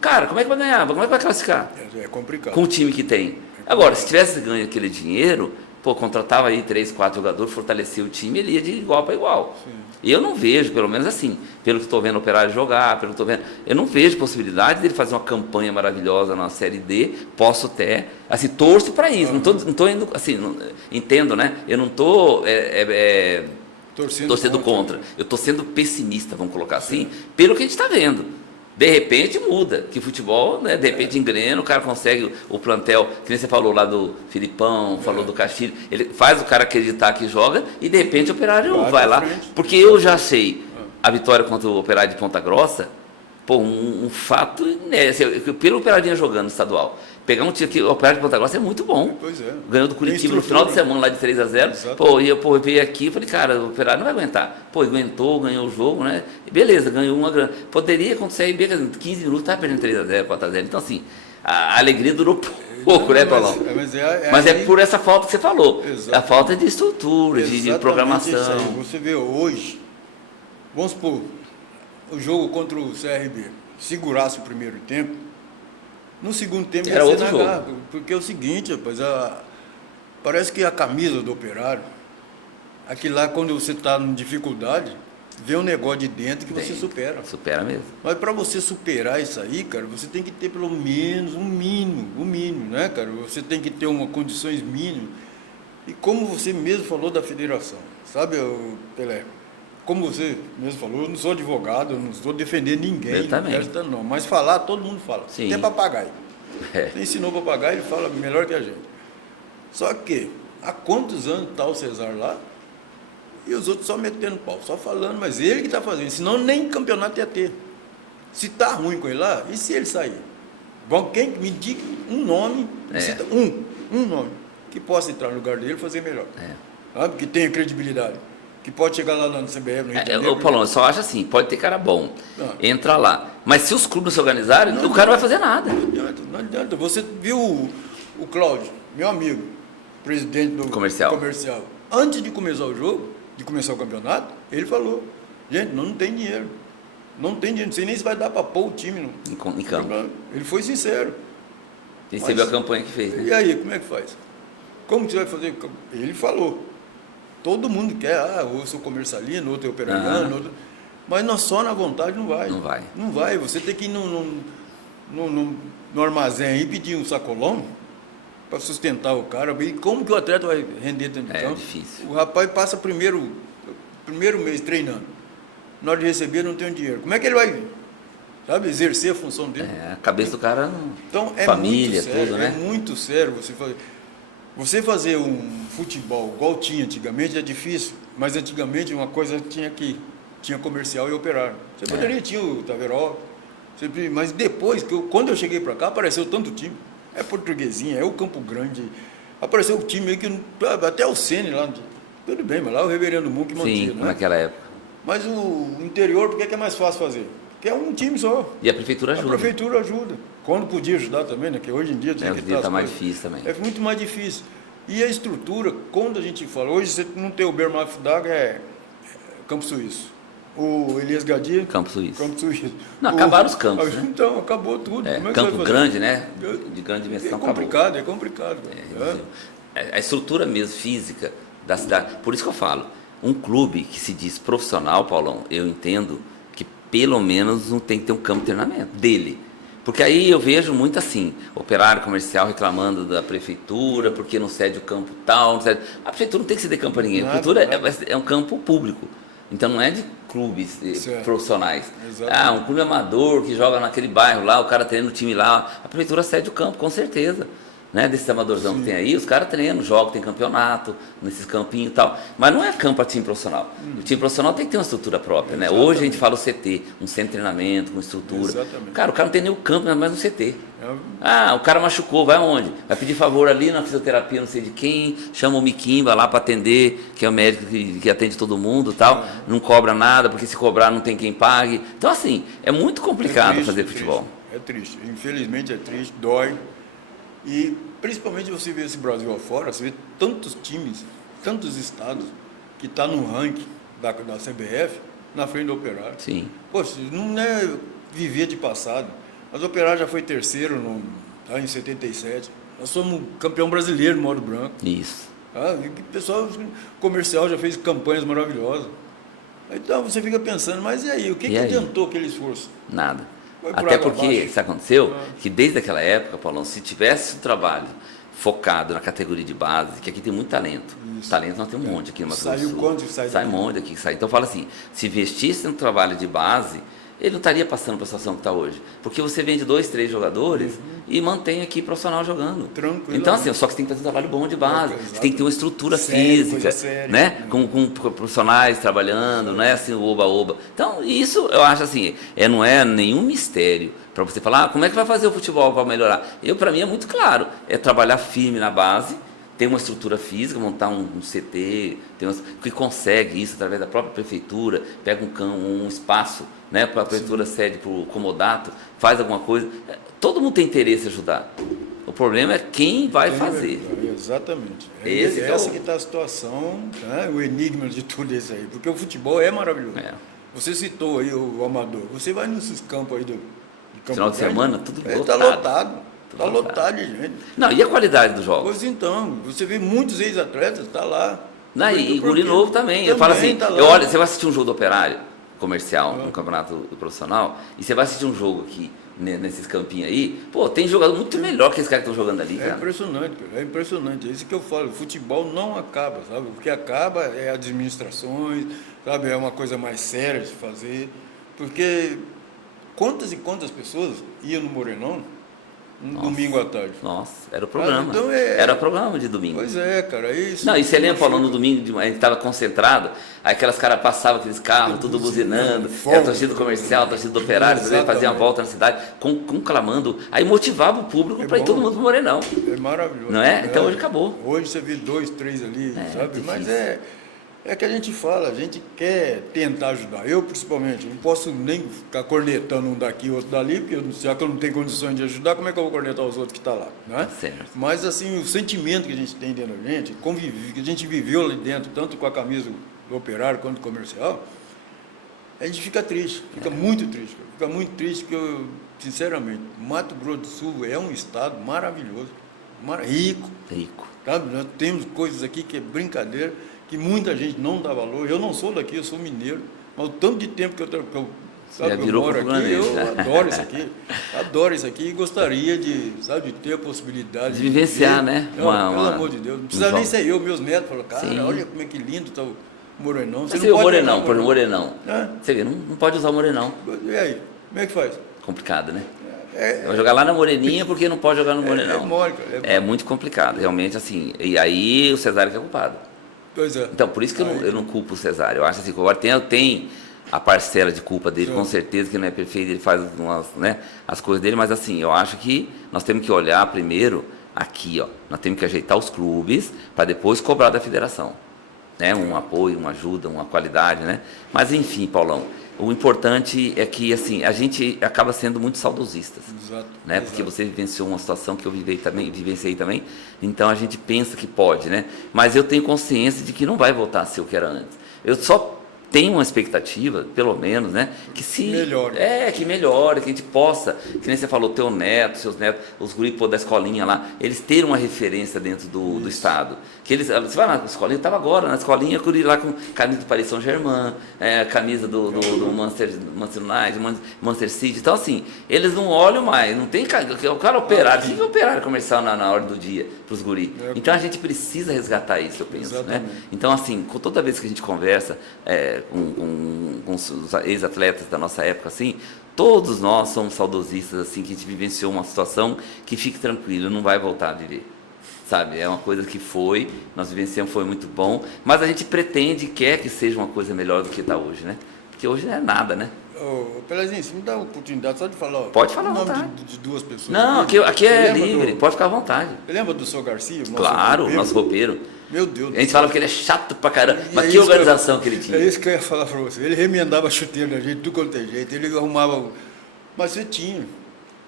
cara, como é que vai ganhar? Como é que vai classificar? É complicado. Com o time que tem. Agora, se tivesse ganho aquele dinheiro, pô, contratava aí 3, 4 jogadores, fortalecia o time, ele ia de igual para igual. Sim. E eu não vejo, pelo menos assim, pelo que estou vendo o Operário jogar, pelo que estou vendo, eu não vejo possibilidade dele fazer uma campanha maravilhosa na Série D. Posso até, assim, torço para isso, não tô indo, assim, entendo, né? Eu não estou torcendo contra. Eu estou sendo pessimista, vamos colocar assim, pelo que a gente está vendo. De repente muda, que futebol, né? De repente engrena, o cara consegue o plantel, que nem você falou lá do Filipão, falou do Castilho, ele faz o cara acreditar que joga e de repente o Operário vai lá. Porque eu já sei a vitória contra o Operário de Ponta Grossa, pô, um fato, né? Pelo Operário jogando no estadual. Pegar um time que o Operário de Ponta Grossa é muito bom. Pois é. Ganhou do Curitiba no final de semana lá de 3-0. Pô, e eu veio aqui e falei, cara, o Operário não vai aguentar. Pô, aguentou, ganhou o jogo, né? Beleza, ganhou uma grana. Poderia acontecer aí, 15 minutos, estava perdendo 3-0, 4-0. Então, assim, a alegria durou pouco, né, Paulão? Mas é por essa falta que você falou. Exatamente. A falta de estrutura, de programação. Você vê hoje, vamos supor, o jogo contra o CRB, segurasse o primeiro tempo, no segundo tempo era outro jogo. Porque é o seguinte, rapaz, parece que a camisa do Operário, aquilo lá, quando você está em dificuldade, vê um negócio de dentro que você supera. Supera mesmo. Mas para você superar isso aí, cara, você tem que ter pelo menos um mínimo, né, cara? Você tem que ter condições mínimas. E como você mesmo falou da federação, sabe, Pelé? Como você mesmo falou, eu não sou advogado, eu não estou defendendo ninguém. Eu também. Não, mas falar, todo mundo fala. Sim. Até papagaio. Você ensinou papagaio, ele fala melhor que a gente. Só que, há quantos anos está o Cesário lá? E os outros só metendo pau, só falando, mas ele que está fazendo. Senão nem campeonato ia ter. Se está ruim com ele lá, e se ele sair? Quem me diga um nome, cita um nome, que possa entrar no lugar dele e fazer melhor. Sabe? Que tenha credibilidade. Que pode chegar lá no CBF, no Rio de Janeiro. Paulo, eu só acho assim, pode ter cara bom, entra lá. Mas se os clubes se organizarem, o cara não vai fazer nada. Não adianta. Você viu o Cláudio, meu amigo, presidente do comercial. Antes de começar o jogo, de começar o campeonato, ele falou, gente, não tem dinheiro. Não tem dinheiro, não sei nem se vai dar para pôr o time em campo. Ele foi sincero. E você viu a campanha que fez, né? E aí, como é que faz? Como que você vai fazer? Ele falou. Todo mundo quer, ou eu sou comercialino, outro é operariano, outro... mas nós só na vontade não vai. Não vai. Você tem que ir no armazém aí pedir um sacolão para sustentar o cara. E como que o atleta vai render dentro do campo? É difícil. O rapaz passa primeiro mês treinando. Na hora de receber não tem o dinheiro. Como é que ele vai, sabe, exercer a função dele? A cabeça do cara, então, família, muito sério, tudo, né? É muito sério você fazer um futebol igual tinha antigamente é difícil, mas antigamente uma coisa tinha comercial e operário. Você poderia tinha o Taverol, mas depois, quando eu cheguei para cá, apareceu tanto time. É Portuguesinha, é o Campo Grande, apareceu o time aí que até o Sene lá, tudo bem, mas lá o Reverendo Moon que mantinha, sim, naquela época. Mas o interior, por que é mais fácil fazer? que é um time só. E a prefeitura ajuda. A prefeitura ajuda. Quando podia ajudar também, né? Que hoje em dia tem que estar. Está mais difícil também. É muito mais difícil. E a estrutura, quando a gente fala, hoje você não tem o Bermaf d'Água, é Campo Suíço. O Elias Gadia. Campo Suíço. Campo Suíço. Não, acabaram os campos, né? Então, acabou tudo. Como é que campo você vai fazer? grande, né? De grande dimensão, É complicado. A estrutura mesmo física da cidade. Por isso que eu falo, um clube que se diz profissional, Paulão, eu entendo que pelo menos não tem que ter um campo de treinamento dele. Porque aí eu vejo muito assim, operário comercial reclamando da prefeitura, porque não cede o campo tal, não cede. A prefeitura não tem que ceder campo a ninguém, a prefeitura é um campo público. Então não é de clubes profissionais. Exatamente. Um clube amador que joga naquele bairro lá, o cara treina o time lá, a prefeitura cede o campo, com certeza. Né, desses amadorzão que tem aí, os caras treinam, jogam, tem campeonato, nesses campinhos e tal. Mas não é campo para time profissional. O time profissional tem que ter uma estrutura própria, né? Hoje a gente fala o CT, um centro de treinamento, com estrutura. Exatamente. Cara, o cara não tem nem o campo, mas no CT. O cara machucou, vai aonde? Vai pedir favor ali na fisioterapia, não sei de quem, chama o Miquimba lá para atender, que é o médico que atende todo mundo e tal, não cobra nada, porque se cobrar não tem quem pague. Então, assim, é muito complicado fazer futebol. É triste, infelizmente é triste, dói. E principalmente você vê esse Brasil afora, você vê tantos times, tantos estados que estão no ranking da CBF na frente do Operário. Sim. Poxa, não é viver de passado. Mas o Operário já foi terceiro em 77. Nós somos campeão brasileiro no modo branco. Isso. E o pessoal comercial já fez campanhas maravilhosas. Então você fica pensando, mas e aí? O que adiantou aquele esforço? Nado. Até porque isso aconteceu, que desde aquela época, Paulão, se tivesse um trabalho focado na categoria de base, que aqui tem muito talento. Isso. Talento nós temos um monte aqui no Mato Grosso do Sul. Quanto sai um monte aqui que sai. Então fala assim, se investisse no trabalho de base, ele não estaria passando para a situação que está hoje. Porque você vende 2, 3 jogadores e mantém aqui profissional jogando. Tranquilo. Então, assim, só que você tem que fazer um trabalho bom de base. Você tem que ter uma estrutura física, né? Com profissionais trabalhando, não é assim, o oba-oba. Então, isso eu acho assim, não é nenhum mistério para você falar, como é que vai fazer o futebol para melhorar? Para mim é muito claro, é trabalhar firme na base, ter uma estrutura física, montar um CT, que consegue isso através da própria prefeitura, pega um espaço, né, para a prefeitura cede para o comodato, faz alguma coisa. Todo mundo tem interesse em ajudar. O problema é quem vai fazer. Exatamente. Essa que está a situação, né, o enigma de tudo isso aí. Porque o futebol é maravilhoso. Você citou aí o amador. Você vai nesses campos aí do Campo final de semana, tudo lotado. Está lotado. Está lotado de gente. Não, e a qualidade dos jogos? Pois então, você vê muitos ex-atletas, está lá. E guri novo também. Eu falo assim, olha, você vai assistir um jogo do Operário comercial, no campeonato profissional, e você vai assistir um jogo aqui, nesses campinhos aí, tem jogador muito melhor que esses caras que estão jogando ali, cara. É impressionante, cara, é impressionante. É isso que eu falo, o futebol não acaba, sabe? O que acaba é administrações, sabe? É uma coisa mais séria de se fazer, porque quantas e quantas pessoas iam no Morenão domingo à tarde? Nossa, era o programa. Então era o programa de domingo. Pois é, cara. Isso. Não, e você lembra falando no domingo, a gente estava concentrado, aí aquelas caras passavam aqueles carros, tudo buzinando, era a torcida comercial, a torcida do Operário, fazia uma volta na cidade, conclamando, aí motivava o público para ir todo mundo pro Morenão. É maravilhoso. Não é? Então hoje acabou. Hoje você vê 2, 3 ali, sabe? Difícil. Mas é que a gente fala, a gente quer tentar ajudar. Eu, principalmente, não posso nem ficar cornetando um daqui, outro dali, porque já que eu não tenho condições de ajudar, como é que eu vou cornetar os outros que estão lá? Né? Certo. Mas, assim, o sentimento que a gente tem dentro da gente, que a gente viveu ali dentro, tanto com a camisa do Operário quanto do comercial, a gente fica triste, fica muito triste. Fica muito triste, porque eu, sinceramente, Mato Grosso do Sul é um estado maravilhoso, rico. Sabe? Nós temos coisas aqui que é brincadeira, que muita gente não dá valor. Eu não sou daqui, eu sou mineiro, mas o tanto de tempo que eu moro aqui, eu adoro isso aqui e gostaria de ter a possibilidade de vivenciar, né? Pelo amor de Deus, não precisa nem ser eu, meus netos falaram, cara, olha como é que lindo está o Morenão. Você não pode usar o Morenão. Você vê, não pode usar o Morenão. E aí, como é que faz? Complicado, né? Vai jogar lá na Moreninha porque não pode jogar no Morenão. É muito complicado, realmente, assim. E aí o Cesário que é culpado. Pois é. Então, por isso que eu não culpo o Cesário. Eu acho assim, que agora tem a parcela de culpa dele, com certeza, que não é perfeito, ele faz as coisas dele, mas assim, eu acho que nós temos que olhar primeiro aqui, nós temos que ajeitar os clubes para depois cobrar da federação. né? Um apoio, uma ajuda, uma qualidade, né? Mas enfim, Paulão, o importante é que assim, a gente acaba sendo muito saudosistas, Exato. né? Porque você vivenciou uma situação que eu vivenciei também, então a gente pensa que pode, né? Mas eu tenho consciência de que não vai voltar a ser o que era antes. Eu só tenho uma expectativa, pelo menos, né? Que se melhore. que melhore, que a gente possa, que nem você falou, teu neto, seus netos, os guris da escolinha lá, eles terem uma referência dentro do estado. Que eles, você vai na escolinha, eu estava agora na escolinha, eu ir lá com camisa do Paris Saint-Germain, camisa do Manchester United, Manchester City. Então, assim, eles não olham mais, não tem o cara operário, o que é operário comercial na hora do dia para os guris? Então, a gente precisa resgatar isso, eu penso, né? Então, assim, toda vez que a gente conversa com os ex-atletas da nossa época, assim, todos nós somos saudosistas, assim, que a gente vivenciou uma situação que fique tranquilo, não vai voltar a viver. Sabe, é uma coisa que nós vivenciamos, foi muito bom, mas a gente pretende, quer que seja uma coisa melhor do que está hoje, né? Porque hoje não é nada, né? Pelazinho, você me dá a oportunidade só de falar. Pode falar à o nome vontade. de duas pessoas. Não, aqui é livre, pode ficar à vontade. Você lembra do seu Garcia? Claro, nosso roupeiro. Meu Deus. A gente fala que ele é chato pra caramba, mas que organização que ele tinha. É isso que eu ia falar pra você. Ele remendava a chuteira da gente, tudo quanto é jeito. Ele arrumava. Mas você tinha.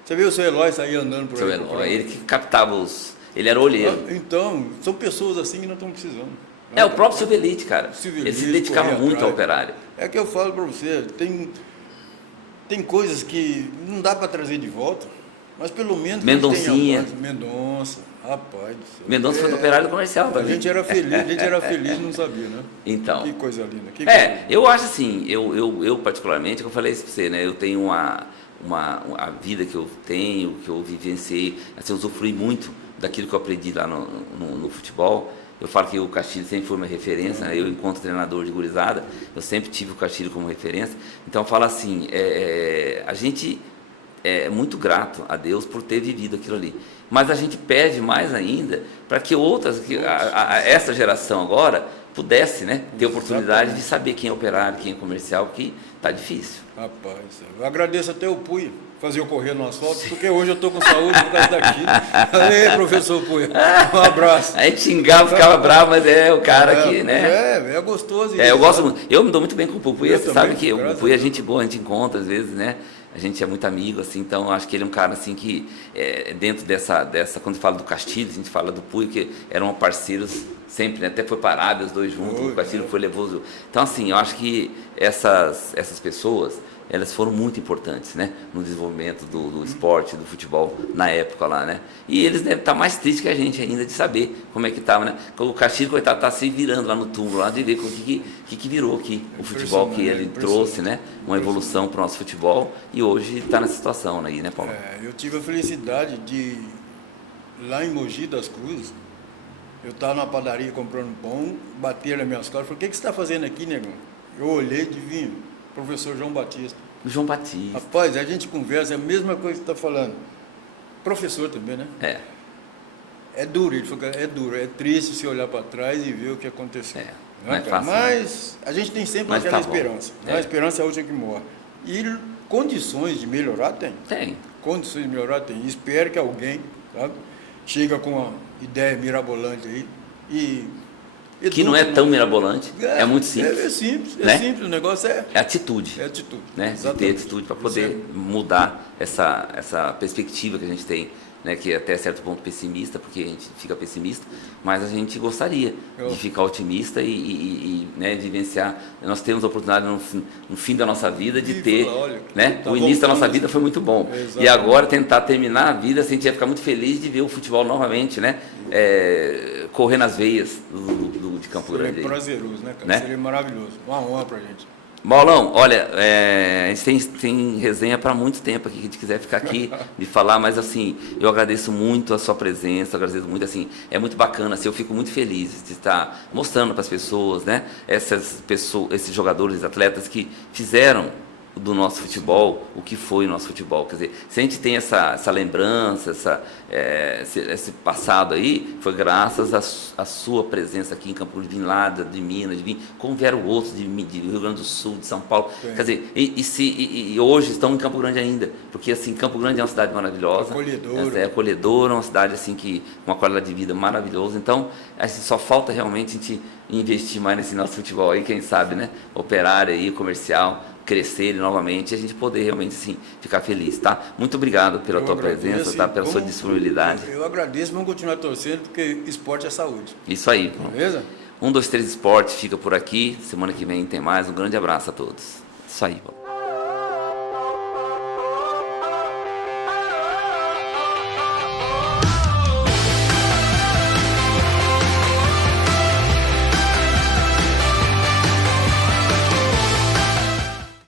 Você viu o seu Eloy sair andando por aí? Seu Eloy, ele que captava os. Ele era olheiro. Então, são pessoas assim que nós estamos precisando. O próprio Silvelite, cara. Ele se dedicava muito ao operário. É que eu falo para você, tem coisas que não dá para trazer de volta, mas pelo menos... Mendoncinha. Mendonça, rapaz do céu. Mendonça foi do operário comercial também. A gente era feliz e não sabia, né? Então. Que coisa linda. Eu acho assim, eu particularmente, eu falei isso para você, né? Eu tenho a vida que eu tenho, que eu vivenciei, assim, eu usufrui muito daquilo que eu aprendi lá no futebol. Eu falo que o Castilho sempre foi uma referência, né? Eu, enquanto treinador de gurizada, eu sempre tive o Castilho como referência. Então eu falo assim, a gente é muito grato a Deus por ter vivido aquilo ali. Mas a gente pede mais ainda para que essa geração agora pudesse, né, ter oportunidade de saber quem é operário, quem é comercial, que está difícil. Rapaz, eu agradeço até o Puia fazer eu correr no asfalto, porque hoje eu estou com saúde por causa daqui. Valeu, professor Puia. Um abraço. A gente xingava, ficava bravo, mas é o cara que, né? É gostoso. Eu gosto muito. Eu me dou muito bem com o Puia, você sabe que o Puia é gente boa, a gente encontra às vezes, né? A gente é muito amigo, assim, então acho que ele é um cara, assim, que dentro dessa, quando fala do Castilho, a gente fala do Puia, que eram parceiros sempre, né? Até foi para a Arábia, os dois juntos, o Castilho foi levoso. Então, assim, eu acho que essas pessoas, elas foram muito importantes, né? No desenvolvimento do esporte, do futebol, na época lá, né? E eles devem estar mais tristes que a gente ainda de saber como é que estava, né? O Castilho, coitado, está se virando lá no túmulo, lá de ver o que virou aqui, o futebol que ele trouxe, né? Uma evolução para o nosso futebol, e hoje está nessa situação aí, né, Paulo? Eu tive a felicidade de, lá em Mogi das Cruzes, eu estava na padaria comprando pão, bateram nas minhas costas, falei, o que você está fazendo aqui, negão? Eu olhei e vinha, professor João Batista. João Batista. Rapaz, a gente conversa, é a mesma coisa que você está falando. Professor também, né? É duro, ele falou, é duro, é triste se olhar para trás e ver o que aconteceu. Não é fácil, mas a gente tem sempre aquela esperança. A esperança é a última que morre. E condições de melhorar tem. Tem. Condições de melhorar tem. E espero que alguém, sabe, chega com uma ideia mirabolante aí e... Que não é tão mirabolante, é muito simples. É simples, né? Simples, o negócio é atitude. É atitude. Né? De ter atitude para poder mudar essa perspectiva que a gente tem, né? Que é até certo ponto pessimista, porque a gente fica pessimista, mas a gente gostaria de ficar otimista e né, vivenciar. Nós temos a oportunidade no fim da nossa vida de ter, olha, né? O início da nossa vida foi muito bom. E agora tentar terminar a vida, assim, a gente ia ficar muito feliz de ver o futebol novamente, né? Correr nas veias de Campo Grande. Seria prazeroso, né, cara? Seria maravilhoso. Uma honra pra gente. Maulão, olha, a gente tem resenha para muito tempo aqui, que a gente quiser ficar aqui e falar, mas assim, eu agradeço muito a sua presença, agradeço muito, assim, é muito bacana, assim, eu fico muito feliz de estar mostrando para as pessoas, né, esses jogadores, atletas que fizeram do nosso futebol, o que foi o nosso futebol. Quer dizer, se a gente tem essa lembrança, esse passado aí, foi graças à sua presença aqui em Campo Grande, de vir lá de Minas, como vieram outros de Rio Grande do Sul, de São Paulo. Quer dizer, e hoje estão em Campo Grande ainda, porque assim, Campo Grande é uma cidade maravilhosa. É acolhedora, uma cidade assim que com uma qualidade de vida maravilhosa. Então, assim, só falta realmente a gente investir mais nesse nosso futebol aí, quem sabe, né? Operário aí, comercial, crescer novamente e a gente poder realmente assim ficar feliz, tá? Muito obrigado pela tua presença, tá? Pela sua disponibilidade. Eu agradeço, vamos continuar torcendo porque esporte é saúde. Isso aí. Beleza? 1, 2, 3 Esporte fica por aqui. Semana que vem tem mais. Um grande abraço a todos. Isso aí.